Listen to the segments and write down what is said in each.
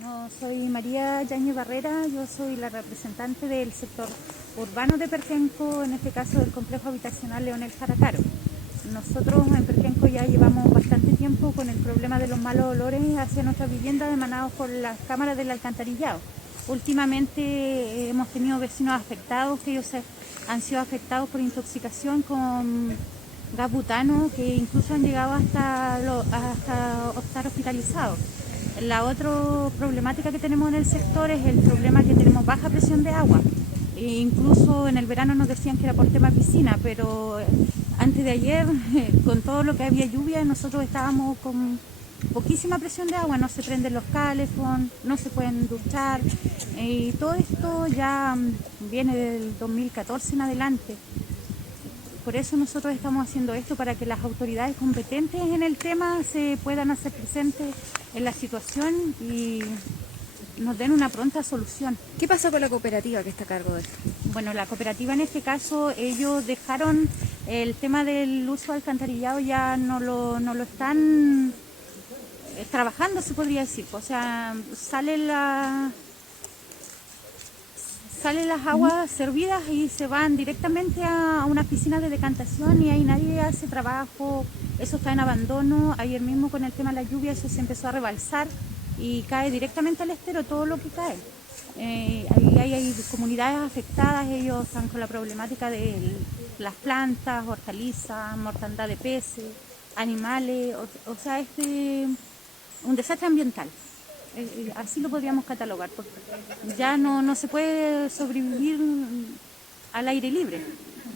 Bueno, soy María Yañez Barrera, yo soy la representante del sector urbano de Perquenco, en este caso del complejo habitacional Leonel Jaracaro. Nosotros en Perquenco ya llevamos bastante tiempo con el problema de los malos olores hacia nuestras viviendas emanados por las cámaras del alcantarillado. Últimamente hemos tenido vecinos afectados, que ellos han sido afectados por intoxicación con gas butano, que incluso han llegado hasta estar hospitalizados. La otra problemática que tenemos en el sector es el problema que tenemos baja presión de agua. Incluso en el verano nos decían que era por tema piscina, pero antes de ayer, con todo lo que había lluvia, nosotros estábamos con poquísima presión de agua, no se prenden los calefón, no se pueden duchar, y todo esto ya viene del 2014 en adelante. Por eso nosotros estamos haciendo esto, para que las autoridades competentes en el tema se puedan hacer presentes en la situación y nos den una pronta solución. ¿Qué pasó con la cooperativa que está a cargo de esto? Bueno, la cooperativa en este caso, ellos dejaron el tema del uso de alcantarillado, ya no lo están trabajando, se podría decir. O sea, salen las aguas servidas y se van directamente a unas piscinas de decantación, y ahí nadie hace trabajo, eso está en abandono. Ayer mismo con el tema de la lluvia eso se empezó a rebalsar y cae directamente al estero todo lo que cae. Ahí hay comunidades afectadas, ellos están con la problemática de las plantas, hortalizas, mortandad de peces, animales, o sea, es un desastre ambiental. Así lo podríamos catalogar, porque ya no se puede sobrevivir al aire libre.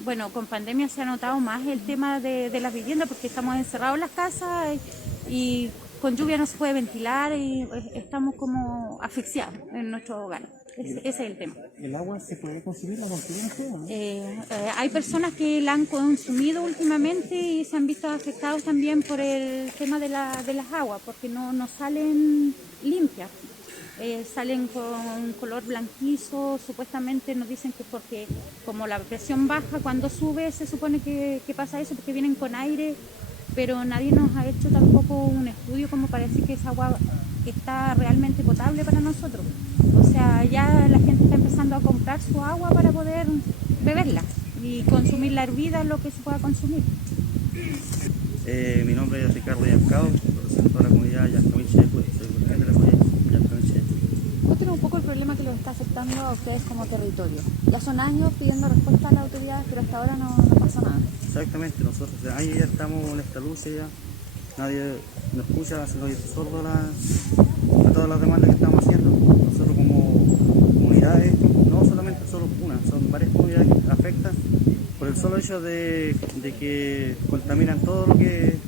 Bueno, con pandemia se ha notado más el tema de las viviendas, porque estamos encerrados en las casas y con lluvia no se puede ventilar y estamos como asfixiados en nuestro hogar. Ese es el tema. ¿El agua se puede consumir? ¿La consumen ustedes, no? Hay personas que la han consumido últimamente y se han visto afectados también por el tema de las aguas, porque no salen limpias. Salen con color blanquizo, supuestamente nos dicen que porque como la presión baja, cuando sube se supone que pasa eso, porque vienen con aire, pero nadie nos ha hecho tampoco un estudio como para decir que esa agua está realmente potable para nosotros. O sea, ya la gente está empezando a comprar su agua para poder beberla y consumir la hervida, lo que se pueda consumir. Mi nombre es Ricardo Yancao, represento a la comunidad Yascamiche, soy de la comunidad Yascamiche. Cuéntenos un poco el problema que los está afectando a ustedes como territorio. Ya son años pidiendo respuesta a las autoridades, pero hasta ahora no pasa nada. Exactamente, nosotros hace años ya estamos en esta lucha, ya nadie nos escucha, se nos oye sordo a todas las demandas que estamos haciendo. Nosotros como comunidades, no solamente solo una, son varias comunidades que afectan por el solo hecho de que contaminan todo lo que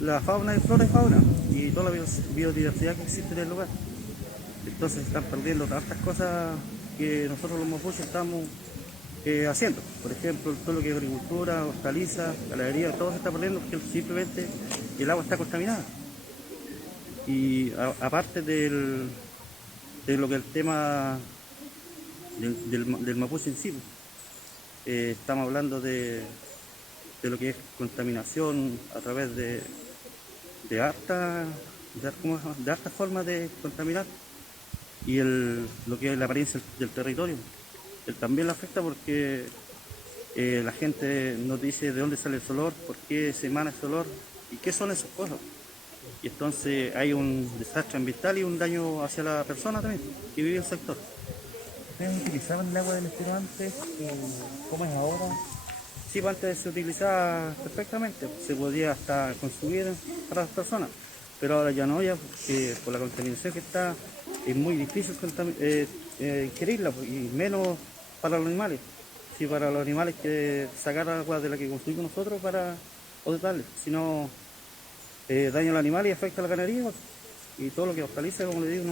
la fauna y flora y fauna y toda la biodiversidad que existe en el lugar. Entonces se están perdiendo tantas cosas que nosotros los mapuches estamos haciendo. Por ejemplo, todo lo que es agricultura, hortalizas, ganadería, todo se está perdiendo porque simplemente el agua está contaminada. Y aparte de lo que el tema del mapuche en sí, estamos hablando de lo que es contaminación a través de hartas formas de contaminar, y lo que es la apariencia del territorio. Él también lo afecta porque la gente nos dice de dónde sale ese olor, por qué se emana ese olor y qué son esas cosas. Y entonces hay un desastre ambiental y un daño hacia la persona también que vive en el sector. ¿Ustedes utilizaban el agua del estero antes? ¿Cómo es ahora? Sí, pues antes se utilizaba perfectamente, se podía hasta consumir para las personas, pero ahora ya no, ya porque por la contaminación que está, es muy difícil ingerirla, y menos para los animales. Sí, para los animales que sacar agua de la que consumimos nosotros para poderle, si no daña al animal y afecta a la ganadería, y todo lo que hortaliza, como le digo,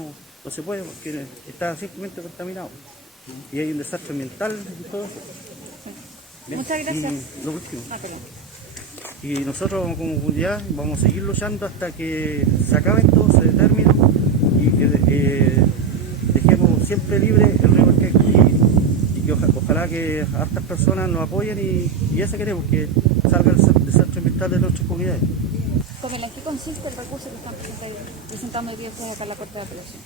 no se puede porque está simplemente contaminado y hay un desastre ambiental y todo eso. Bien. Muchas gracias. Y lo último. Y nosotros como comunidad vamos a seguir luchando hasta que se acabe esto, se determine y que dejemos siempre libre el río Perquenco, y que ojalá que hartas personas nos apoyen y eso queremos, que salga el desastre ambiental de nuestras comunidades. ¿En qué consiste el recurso que están presentando hoy día ustedes acá en la Corte de Apelación?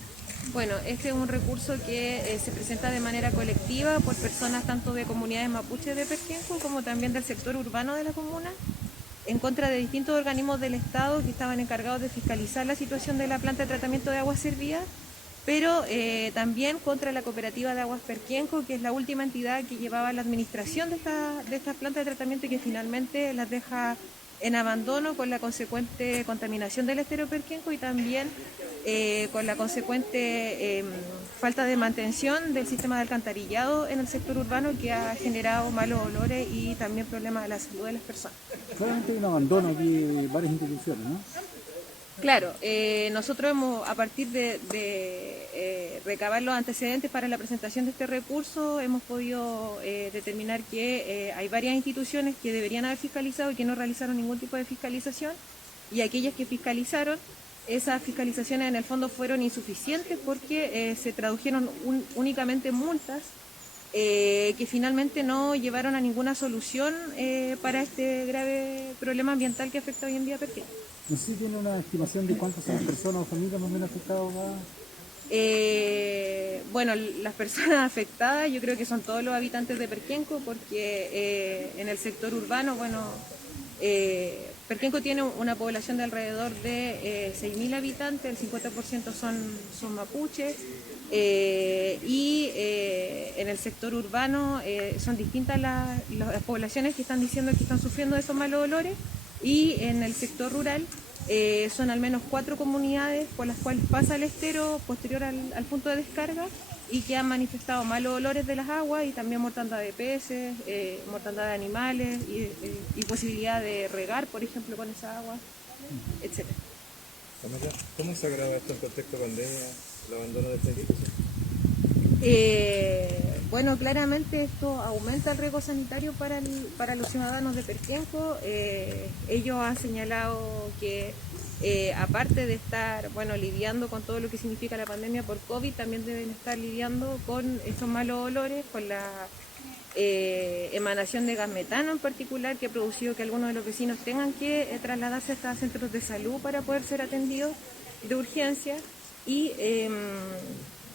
Bueno, este es un recurso que se presenta de manera colectiva por personas tanto de comunidades mapuches de Perquenco como también del sector urbano de la comuna, en contra de distintos organismos del Estado que estaban encargados de fiscalizar la situación de la planta de tratamiento de aguas servidas, pero también contra la cooperativa de aguas Perquenco, que es la última entidad que llevaba la administración de estas plantas de tratamiento y que finalmente las deja en abandono con la consecuente contaminación del estero Perquenco y también con la consecuente falta de mantención del sistema de alcantarillado en el sector urbano, que ha generado malos olores y también problemas de la salud de las personas. Claramente hay un abandono aquí de varias instituciones, ¿no? Claro, nosotros hemos, a partir de recabar los antecedentes para la presentación de este recurso, hemos podido determinar que hay varias instituciones que deberían haber fiscalizado y que no realizaron ningún tipo de fiscalización, y aquellas que fiscalizaron, esas fiscalizaciones en el fondo fueron insuficientes porque se tradujeron únicamente multas que finalmente no llevaron a ninguna solución para este grave problema ambiental que afecta hoy en día a Perquenco. No sé si tiene una estimación de cuántas son las personas o familias más o menos afectadas. Bueno, las personas afectadas yo creo que son todos los habitantes de Perquenco, porque en el sector urbano, bueno, Perquenco tiene una población de alrededor de 6.000 habitantes, el 50% son mapuches, y en el sector urbano son distintas las poblaciones que están diciendo que están sufriendo de esos malos olores, y en el sector rural son al menos 4 comunidades por las cuales pasa el estero posterior al punto de descarga y que han manifestado malos olores de las aguas y también mortandad de peces, mortandad de animales y posibilidad de regar, por ejemplo, con esa agua, etc. ¿Cómo se agrava esto en contexto de pandemia, el abandono de esta institución? Bueno, claramente esto aumenta el riesgo sanitario para los ciudadanos de Perquenco. Ellos han señalado que aparte de estar lidiando con todo lo que significa la pandemia por COVID, también deben estar lidiando con estos malos olores, con la emanación de gas metano en particular, que ha producido que algunos de los vecinos tengan que trasladarse hasta centros de salud para poder ser atendidos de urgencia, y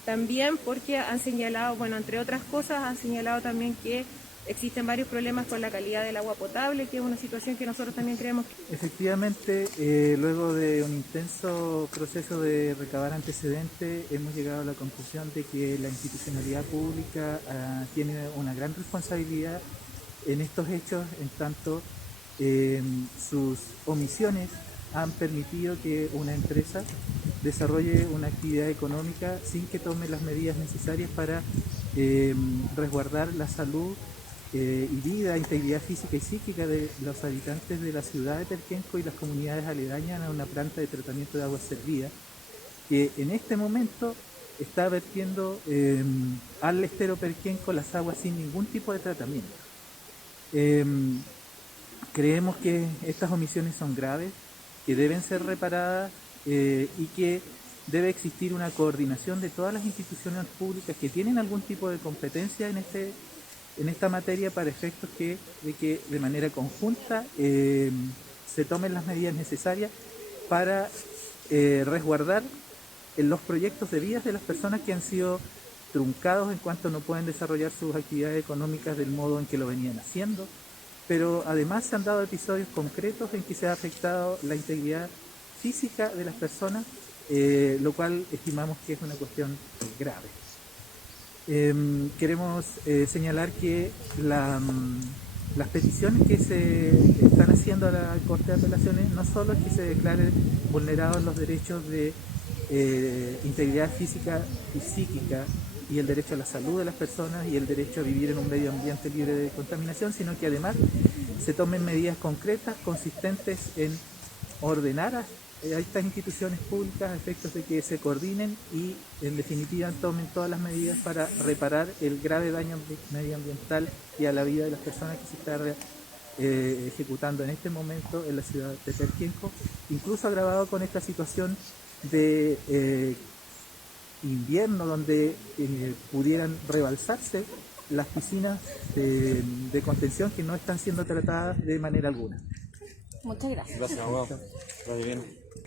también porque han señalado, entre otras cosas, han señalado también que existen varios problemas con la calidad del agua potable, que es una situación que nosotros también creemos. Efectivamente, luego de un intenso proceso de recabar antecedentes, hemos llegado a la conclusión de que la institucionalidad pública tiene una gran responsabilidad en estos hechos, en tanto sus omisiones han permitido que una empresa desarrolle una actividad económica sin que tome las medidas necesarias para resguardar la salud y vida, integridad física y psíquica de los habitantes de la ciudad de Perquenco y las comunidades aledañas a una planta de tratamiento de aguas servidas, que en este momento está vertiendo al estero Perquenco las aguas sin ningún tipo de tratamiento. Creemos que estas omisiones son graves, que deben ser reparadas y que debe existir una coordinación de todas las instituciones públicas que tienen algún tipo de competencia en esta materia, para efectos de que de manera conjunta se tomen las medidas necesarias para resguardar los proyectos de vidas de las personas que han sido truncados en cuanto no pueden desarrollar sus actividades económicas del modo en que lo venían haciendo. Pero además se han dado episodios concretos en que se ha afectado la integridad física de las personas, lo cual estimamos que es una cuestión grave. Queremos señalar que las peticiones que se están haciendo a la Corte de Apelaciones no solo es que se declaren vulnerados los derechos de integridad física y psíquica y el derecho a la salud de las personas y el derecho a vivir en un medio ambiente libre de contaminación, sino que además se tomen medidas concretas, consistentes en ordenar a estas instituciones públicas a efectos de que se coordinen y en definitiva tomen todas las medidas para reparar el grave daño medioambiental y a la vida de las personas que se está ejecutando en este momento en la ciudad de Perquenco, incluso agravado con esta situación de invierno, donde pudieran rebalsarse las piscinas de contención que no están siendo tratadas de manera alguna. Muchas gracias. Gracias, abogado. Gracias, bien.